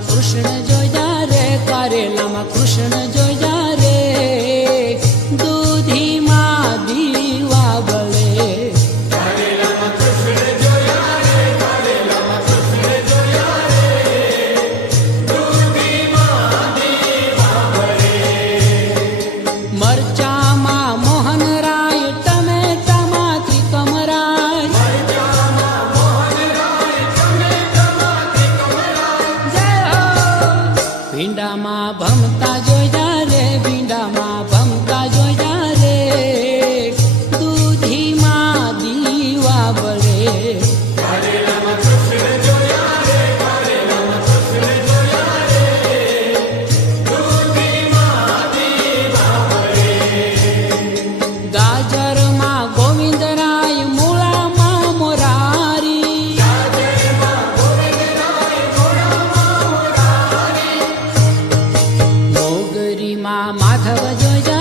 કૃષ્ણ જોયા રે, કારેલામાં કૃષ્ણ જોયા રે, દૂધીમાં દીવા બળે. કારેલામાં કૃષ્ણ જોયા રે, કારેલામાં કૃષ્ણ જોયા રે, દૂધીમાં દીવા બળે. મરચામાં મોહનરાય, ટમેટામાં ત્રિકમરાય, મરચામાં મોહનરાય, ટમેટામાં ત્રિકમરાય. જય હો. ભીંડામાં ભમતા જોયા રે, ભીંડામાં ભમતા જોયા રે, દૂધીમાં દીવા બળે. કારેલામાં કૃષ્ણ જોયા રે, કારેલામાં કૃષ્ણ જોયા રે, દૂધીમાં દીવા બળે. ગાજરમાં ગોવિંદરાય, મૂળામાં મોરારી, ગાજરમાં ગોવિંદરાય, મૂળામાં મોરારી. મોગરીમાં માધવ જોયા